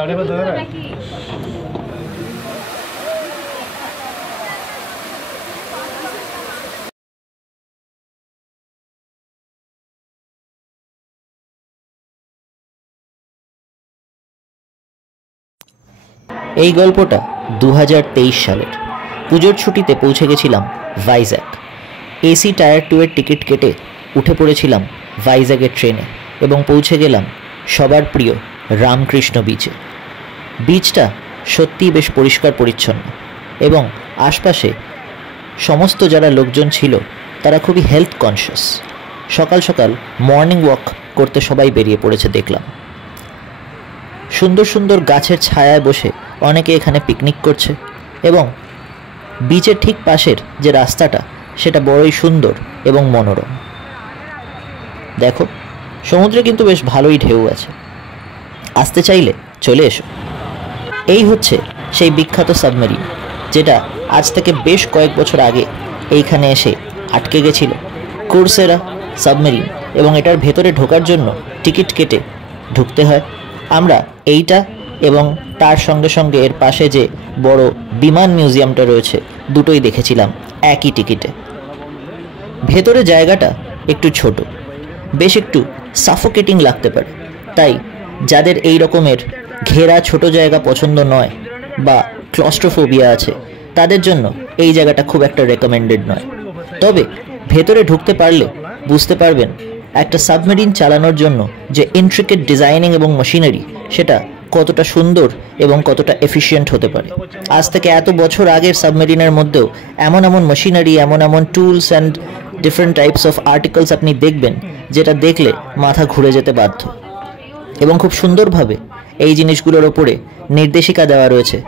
এই গল্পটা 2023 সালের পুজোর ছুটিতে পৌঁছে গেছিলাম ভাইজ্যাগ। এসি টায়ার 2 এর টিকিট কেটে উঠে পড়েছিলাম ভাইজ্যাগের ট্রেনে এবং পৌঁছে গেলাম সবার প্রিয় রামকৃষ্ণ বিচে। বিচটা সত্যিই বেশ পরিষ্কার পরিচ্ছন্ন এবং আশপাশে সমস্ত যারা লোকজন ছিল তারা খুবই হেলথ কনসিয়াস। সকাল সকাল মর্নিং ওয়াক করতে সবাই বেরিয়ে পড়েছে দেখলাম। সুন্দর সুন্দর গাছের ছায়ায় বসে অনেকে এখানে পিকনিক করছে এবং বিচের ঠিক পাশের যে রাস্তাটা সেটা বড়ই সুন্দর এবং মনোরম। দেখো, সমুদ্রে কিন্তু বেশ ভালোই ঢেউ আছে, আসতে চাইলে চলে এসো। এই হচ্ছে সেই বিখ্যাত সাবমেরিন যেটা আজ থেকে বেশ কয়েক বছর আগে এইখানে এসে আটকে গেছিল। কোরসেরা সাবমেরিন, এবং এটার ভেতরে ঢোকার জন্য টিকিট কেটে ঢুকতে হয়। আমরা এইটা এবং তার সঙ্গে সঙ্গে এর পাশে যে বড় বিমান মিউজিয়ামটা রয়েছে দুটোই দেখেছিলাম একই টিকিটে। ভেতরে জায়গাটা একটু ছোট, বেশ একটু সাফোকেটিং লাগতে পারে, তাই যাদের এই রকমের ঘেরা ছোট জায়গা পছন্দ নয় বা ক্লস্ট্রোফোবিয়া আছে তাদের জন্য এই জায়গাটা খুব একটা রেকমেন্ডেড নয়। তবে ভেতরে ঢুকতে পারলে বুঝতে পারবেন একটা সাবমেরিন চালানোর জন্য যে ইন্ট্রিকেট ডিজাইনিং এবং মেশিনারি সেটা কতটা সুন্দর এবং কতটা এফিশিয়েন্ট হতে পারে। আজ থেকে এত বছর আগের সাবমেরিনের মধ্যেও এমন এমন মেশিনারি, এমন এমন tools and different types of articles আপনি দেখবেন যেটা দেখলে মাথা ঘুরে যেতে বাধ্য। এবং খুব সুন্দরভাবে এই জিনিসগুলোর ওপরে নির্দেশিকা দেওয়া রয়েছে।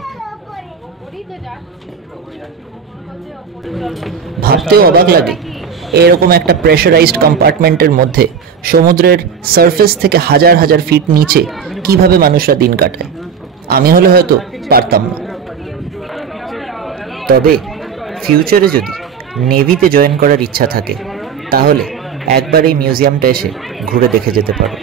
ভাবতেও অবাক লাগে এরকম একটা প্রেশারাইজড কম্পার্টমেন্টের মধ্যে সমুদ্রের সারফেস থেকে হাজার হাজার ফিট নিচে কিভাবে মানুষরা দিন কাটায়। আমি হলে হয়তো পারতাম না। তবে ফিউচারে যদি নেভিতে জয়েন করার ইচ্ছা থাকে তাহলে একবার এই মিউজিয়ামটা এসে ঘুরে দেখে যেতে পারো।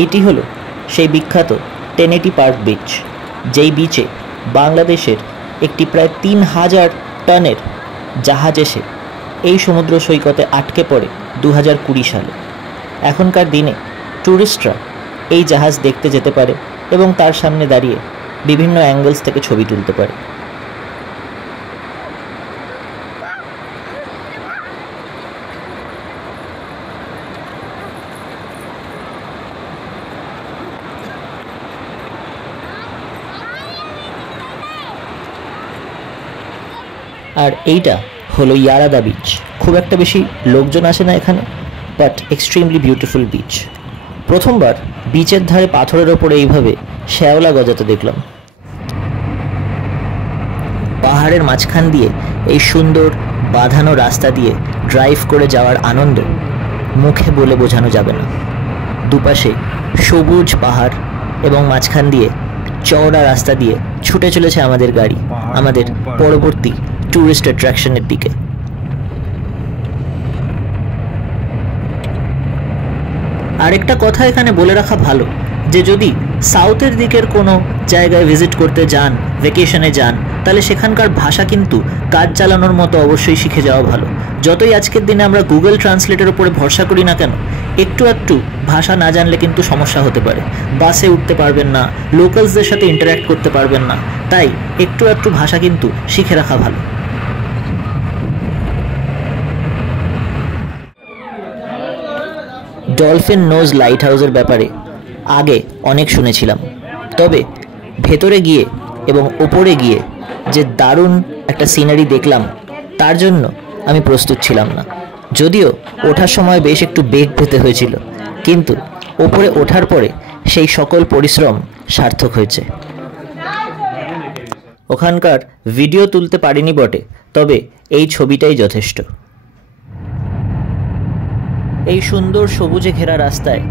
এইটি হলো সেই বিখ্যাত টেনেটি পার্ক বিচ, যেই বিচে বাংলাদেশের একটি প্রায় 3000 টনের জাহাজ এসে এই সমুদ্র সৈকতে আটকে পড়ে 2020 সালে। এখনকার দিনে ট্যুরিস্টরা এই জাহাজ দেখতে যেতে পারে এবং তার সামনে দাঁড়িয়ে বিভিন্ন অ্যাঙ্গেলস থেকে ছবি তুলতে পারে। আর এইটা হলো ইয়ারাদা বিচ। খুব একটা বেশি লোকজন আসে না এখানে, বাট এক্সট্রিমলি বিউটিফুল বিচ। প্রথমবার বিচের ধারে পাথরের ওপরে এইভাবে শ্যাওলা গজাতে দেখলাম। পাহাড়ের মাঝখান দিয়ে এই সুন্দর বাঁধানো রাস্তা দিয়ে ড্রাইভ করে যাওয়ার আনন্দ মুখে বলে বোঝানো যাবে না। দুপাশে সবুজ পাহাড় এবং মাঝখান দিয়ে চওড়া রাস্তা দিয়ে ছুটে চলেছে আমাদের গাড়ি আমাদের পরবর্তী ট্যুরিস্ট অ্যাট্রাকশনের দিকে। আরেকটা কথা এখানে বলে রাখা ভালো যে যদি সাউথের দিকের কোনো জায়গায় ভিজিট করতে যান, ভ্যাকেশনে যান, তাহলে সেখানকার ভাষা কিন্তু কাজ চালানোর মতো অবশ্যই শিখে যাওয়া ভালো। যতই আজকের দিনে আমরা গুগল ট্রান্সলেটের উপরে ভরসা করি না কেন, একটু একটু ভাষা না জানলে কিন্তু সমস্যা হতে পারে। বাসে উঠতে পারবেন না, লোকালসদের সাথে ইন্টারঅ্যাক্ট করতে পারবেন না, তাই একটু একটু ভাষা কিন্তু শিখে রাখা ভালো। ডলফিন নোজ লাইট হাউসের ব্যাপারে আগে অনেক শুনেছিলাম, তবে ভেতরে গিয়ে এবং ওপরে গিয়ে যে দারুণ একটা সিনারি দেখলাম তার জন্য আমি প্রস্তুত ছিলাম না। যদিও ওঠার সময় বেশ একটু বেগ পেতে হয়েছিল, কিন্তু ওপরে ওঠার পরে সেই সকল পরিশ্রম সার্থক হয়েছে। ওখানকার ভিডিও তুলতে পারিনি বটে, তবে এই ছবিটাই যথেষ্ট। এই সুন্দর সবুজে ঘেরা রাস্তায়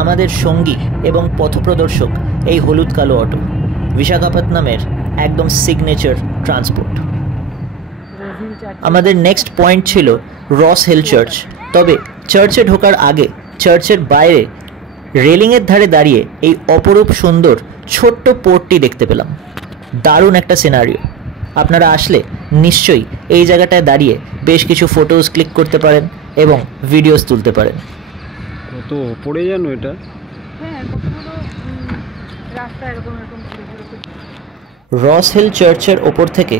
আমাদের সঙ্গী এবং পথপ্রদর্শক এই হলুদ কালো অটো, বিশাখাপত্তনমের একদম সিগনেচার ট্রান্সপোর্ট। আমাদের নেক্সট পয়েন্ট ছিল রস হিল চার্চ। তবে চার্চে ঢোকার আগে চার্চের বাইরে রেলিংয়ের ধারে দাঁড়িয়ে এই অপরূপ সুন্দর ছোট্ট পোর্টটি দেখতে পেলাম। দারুণ একটা সিনারিও। আপনারা আসলে নিশ্চয়ই এই জায়গাটায় দাঁড়িয়ে বেশ কিছু ফটোজ ক্লিক করতে পারেন এবং ভিডিওস তুলতে পারেন। কত পড়ে জানো এটা? রস হিল চার্চের ওপর থেকে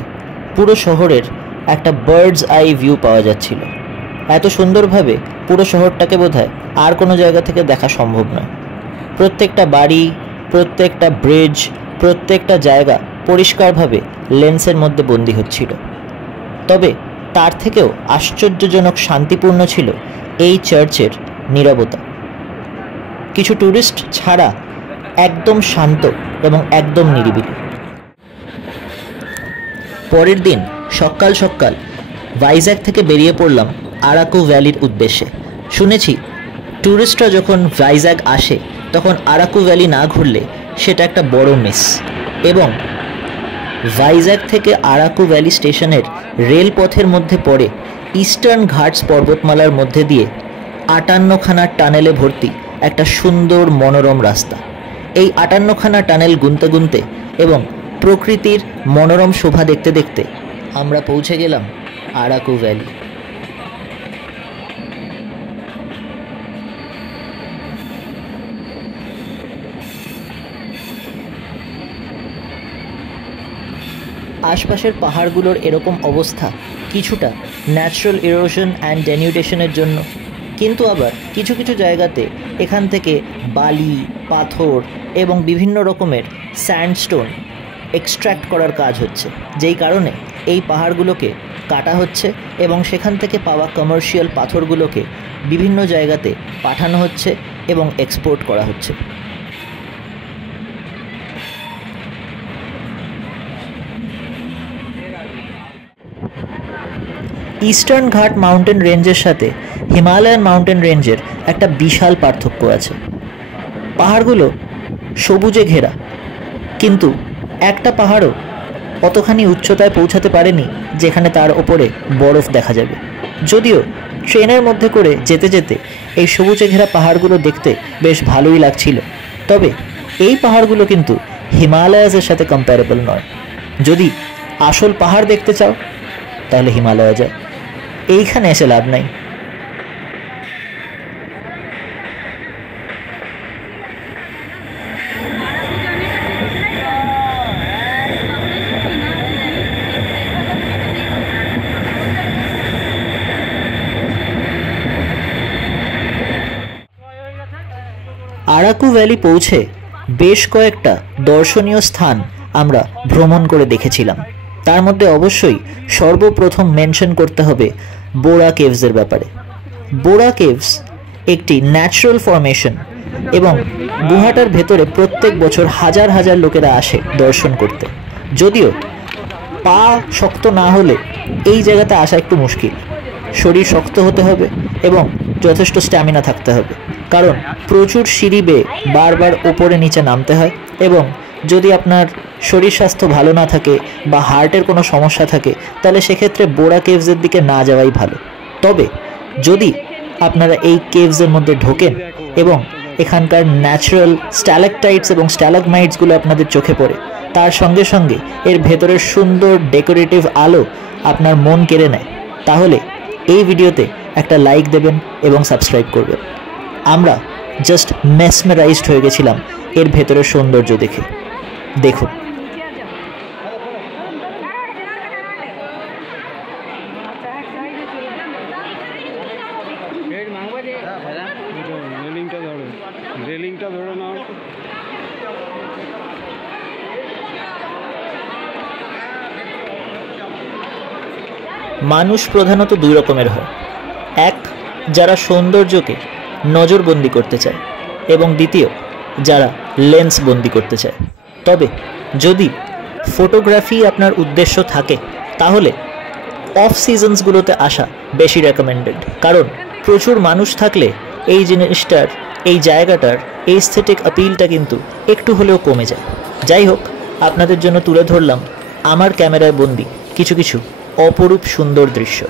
পুরো শহরের একটা বার্ডস আই ভিউ পাওয়া যাচ্ছিল। এত সুন্দরভাবে পুরো শহরটাকে বোধহয় আর কোনো জায়গা থেকে দেখা সম্ভব নয়। প্রত্যেকটা বাড়ি, প্রত্যেকটা ব্রিজ, প্রত্যেকটা জায়গা পরিষ্কারভাবে লেন্সের মধ্যে বন্দী হচ্ছিল। তবে তার থেকেও আশ্চর্যজনক শান্তিপূর্ণ ছিল এই চার্চের নীরবতা। কিছু ট্যুরিস্ট ছাড়া একদম শান্ত এবং একদম নিরিবিলি। পরের দিন সকাল সকাল ভাইজ্যাগ থেকে বেরিয়ে পড়লাম আরাকু ভ্যালির উদ্দেশ্যে। শুনেছি ট্যুরিস্টরা যখন ভাইজ্যাগ আসে তখন আরাকু ভ্যালি না ঘুরলে সেটা একটা বড় মিস। এবং ভাইজ্যাগ থেকে আরাকু ভ্যালি স্টেশনের রেলপথের মধ্যে পড়ে ইস্টার্ন ঘাটস পর্বতমালার মধ্যে দিয়ে 58খানা টানেলে ভর্তি একটা সুন্দর মনোরম রাস্তা। এই 58খানা টানেল গুনতে গুনতে এবং প্রকৃতির মনোরম শোভা দেখতে দেখতে আমরা পৌঁছে গেলাম আরাকু ভ্যালি। আশপাশের পাহাড়গুলোর এরকম অবস্থা কিছুটা ন্যাচারাল ইরোশন অ্যান্ড ডেনিউটেশনের জন্য, কিন্তু আবার কিছু কিছু জায়গাতে এখান থেকে বালি, পাথর এবং বিভিন্ন রকমের স্যান্ডস্টোন এক্সট্র্যাক্ট করার কাজ হচ্ছে, যেই কারণে এই পাহাড়গুলোকে কাটা হচ্ছে এবং সেখান থেকে পাওয়া কমার্শিয়াল পাথরগুলোকে বিভিন্ন জায়গাতে পাঠানো হচ্ছে এবং এক্সপোর্ট করা হচ্ছে। ইস্টার্ন ঘাট মাউন্টেন রেঞ্জের সাথে হিমালয়ান মাউন্টেন রেঞ্জের একটা বিশাল পার্থক্য আছে। পাহাড়গুলো সবুজে ঘেরা, কিন্তু একটা পাহাড়ও অতখানি উচ্চতায় পৌঁছাতে পারেনি যেখানে তার ওপরে বরফ দেখা যাবে। যদিও ট্রেনের মধ্যে করে যেতে যেতে এই সবুজে ঘেরা পাহাড়গুলো দেখতে বেশ ভালোই লাগছিল, তবে এই পাহাড়গুলো কিন্তু হিমালয়াসের সাথে কম্প্যারেবল নয়। যদি আসল পাহাড় দেখতে চাও তাহলে হিমালয় যায়, এইখানে এসে লাভ নাই। আরাকু ভ্যালি পৌঁছে বেশ কয়েকটা দর্শনীয় স্থান আমরা ভ্রমণ করে দেখেছিলাম। তার মধ্যে অবশ্যই সর্বপ্রথম মেনশন করতে হবে বোরা কেভসের ব্যাপারে। বোরা কেভস একটি ন্যাচারাল ফরমেশন এবং গুহাটার ভেতরে প্রত্যেক বছর হাজার হাজার লোকেরা আসে দর্শন করতে। যদিও পা শক্ত না হলে এই জায়গাতে আসা একটু মুশকিল। শরীর শক্ত হতে হবে এবং যথেষ্ট স্ট্যামিনা থাকতে হবে, কারণ প্রচুর সিঁড়ি বেয়ে বারবার ওপরে নিচে নামতে হয়। এবং যদি আপনার শরীর স্বাস্থ্য ভালো না থাকে বা হার্টের কোনো সমস্যা থাকে তাহলে সেক্ষেত্রে বোরা কেভসের দিকে না যাওয়াই ভালো। তবে যদি আপনারা এই কেভসের মধ্যে ঢোকেন এবং এখানকার ন্যাচারাল স্ট্যালাকটাইটস এবং স্ট্যালাগমাইটসগুলো আপনাদের চোখে পড়ে, তার সঙ্গে সঙ্গে এর ভেতরের সুন্দর ডেকোরেটিভ আলো আপনার মন কেড়ে নেয়, তাহলে এই ভিডিওতে একটা লাইক দেবেন এবং সাবস্ক্রাইব করবেন। আমরা জাস্ট মেসমেরাইজড হয়ে গেছিলাম এর ভেতরের সৌন্দর্য দেখে। দেখুন, রেলিংটা ধরে নাও। মানুষ প্রধানত দুই রকমের হয়। এক, যারা সৌন্দর্যকে নজরবন্দি করতে চায়, এবং দ্বিতীয়, যারা লেন্স বন্দি করতে চায়। তবে যদি ফটোগ্রাফি আপনার উদ্দেশ্য থাকে তাহলে অফ সিজনসগুলোতে আসা বেশি রেকমেন্ডেড, কারণ প্রচুর মানুষ থাকলে এই জিনিসটার এই জায়গাটার এস্থেটিক অ্যাপিলটা কিন্তু একটু হলেও কমে যায়। যাই হোক, আপনাদের জন্য তুলে ধরলাম আমার ক্যামেরায় বন্দি কিছু কিছু অপরূপ সুন্দর দৃশ্য।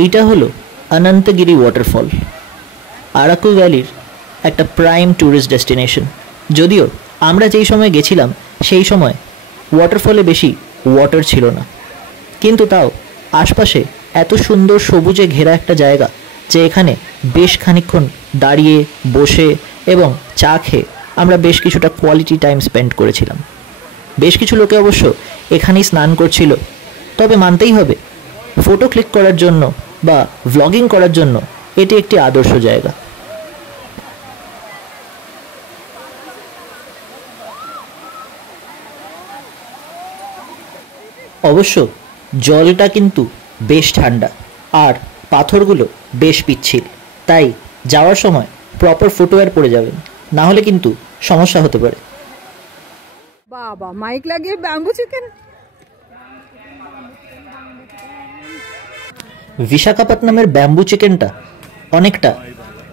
এইটা হলো অনন্তগিরি ওয়াটারফল, আরাকু ভ্যালির একটা প্রাইম ট্যুরিস্ট ডেস্টিনেশন। যদিও আমরা যেই সময় গেছিলাম সেই সময় ওয়াটারফলে বেশি ওয়াটার ছিল না, কিন্তু তাও আশপাশে এত সুন্দর সবুজে ঘেরা একটা জায়গা যে এখানে বেশ খানিকক্ষণ দাঁড়িয়ে বসে এবং চা খেয়ে আমরা বেশ কিছুটা কোয়ালিটি টাইম স্পেন্ড করেছিলাম। বেশ কিছু লোকে অবশ্য এখানেই স্নান করছিল, তবে মানতেই হবে ফটো ক্লিক করার জন্য বা ভ্লগিং করার জন্য এটি একটি আদর্শ জায়গা। অবশ্য জলটা কিন্তু বেশ ঠান্ডা আর পাথরগুলো বেশ পিচ্ছিল, তাই যাওয়ার সময় প্রপার ফুটওয়্যার পরে যাবেন, না হলে কিন্তু সমস্যা হতে পারে। বাবা মাইক লাগিয়ে ব্যাম্বু চিকেন। বিশাখাপত্তনমের ব্যাম্বু চিকেনটা অনেকটা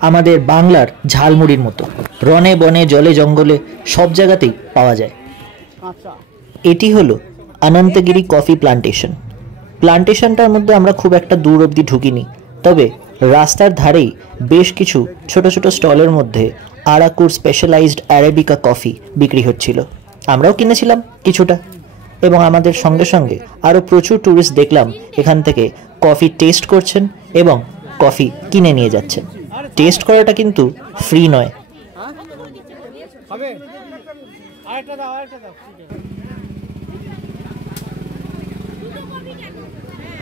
আমাদের বাংলার ঝালমুড়ির মতো, রনে বনে জলে জঙ্গলে সব জায়গাতেই পাওয়া যায়। এটি হলো অনন্তগিরি কফি প্লান্টেশন। প্লান্টেশনটার মধ্যে আমরা খুব একটা দূর অবধি ঢুকিনি, তবে রাস্তার ধারেই বেশ কিছু ছোট ছোট স্টলের মধ্যে আরাকুর স্পেশালাইজড অ্যারাবিকা কফি বিক্রি হচ্ছিল। আমরাও কিনেছিলাম কিছুটা, এবং আমাদের সঙ্গে সঙ্গে আরও প্রচুর ট্যুরিস্ট দেখলাম এখান থেকে কফি টেস্ট করছেন এবং কফি কিনে নিয়ে যাচ্ছেন। টেস্ট করাটা কিন্তু ফ্রি নয়।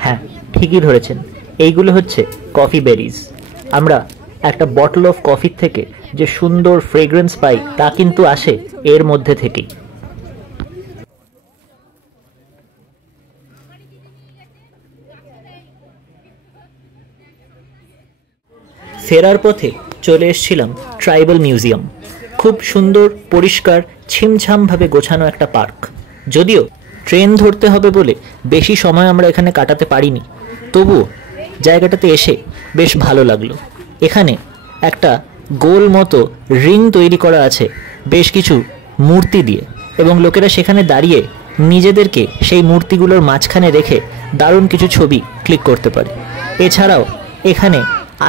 হ্যাঁ, ঠিকই ধরেছেন, এইগুলো হচ্ছে কফি বেরিজ। আমরা একটা বটল অফ কফির থেকে যে সুন্দর ফ্রেগ্রেন্স পাই তা কিন্তু আসে এর মধ্যে থেকেই। ফেরার পথে চলে এসেছিলাম ট্রাইবাল মিউজিয়াম। খুব সুন্দর, পরিষ্কার, ছিমছামভাবে গোছানো একটা পার্ক। যদিও ট্রেন ধরতে হবে বলে বেশি সময় আমরা এখানে কাটাতে পারিনি, তবুও জায়গাটাতে এসে বেশ ভালো লাগলো। এখানে একটা গোল মতো রিং তৈরি করা আছে বেশ কিছু মূর্তি দিয়ে, এবং লোকেরা সেখানে দাঁড়িয়ে নিজেদেরকে সেই মূর্তিগুলোর মাঝখানে রেখে দারুণ কিছু ছবি ক্লিক করতে পারে। এছাড়াও এখানে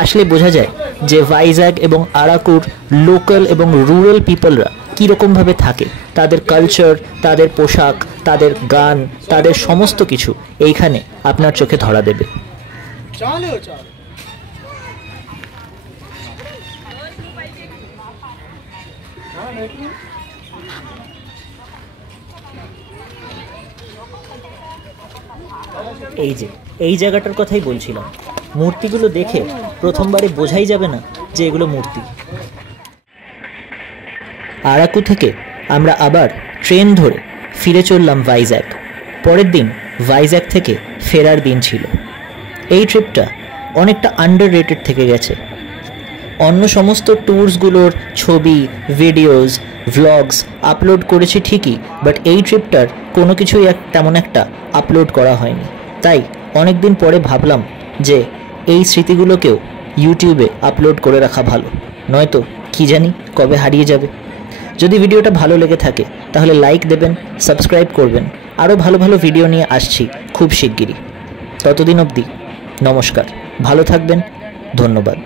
আসলে বোঝা যায় যে ভাইজ্যাগ এবং আরাকুর লোকাল এবং রুরাল পিপলরা কীরকমভাবে থাকে, তাদের কালচার, তাদের পোশাক, তাদের গান, তাদের সমস্ত কিছু এইখানে আপনার চোখে ধরা দেবে। এই যে এই জায়গাটার কথাই বলছিলাম, মূর্তিগুলো দেখে প্রথমবারে বোঝাই যাবে না যে এগুলো মূর্তি। আরাকু থেকে আমরা আবার ট্রেন ধরে ফিরে চললাম ভাইজ্যাগ। পরের দিন ভাইজ্যাগ থেকে ফেরার দিন ছিল। এই ট্রিপটা অনেকটা আন্ডার রেটেড থেকে গেছে। অন্য সমস্ত ট্যুরসগুলোর ছবি, ভিডিওস, ভ্লগস আপলোড করেছি ঠিকই, বাট এই ট্রিপটার কোনো কিছুই তেমন একটা আপলোড করা হয়নি। তাই অনেক দিন পরে ভাবলাম যে এই স্মৃতিগুলোকেও ইউটিউবে আপলোড করে রাখা ভালো, নয়তো কি জানি কবে হারিয়ে যাবে। যদি ভিডিওটা ভালো লেগে থাকে তাহলে লাইক দেবেন, সাবস্ক্রাইব করবেন। আরও ভালো ভালো ভিডিও নিয়ে আসছি খুব শিগগিরই। ততদিন অবধি নমস্কার, ভালো থাকবেন, ধন্যবাদ।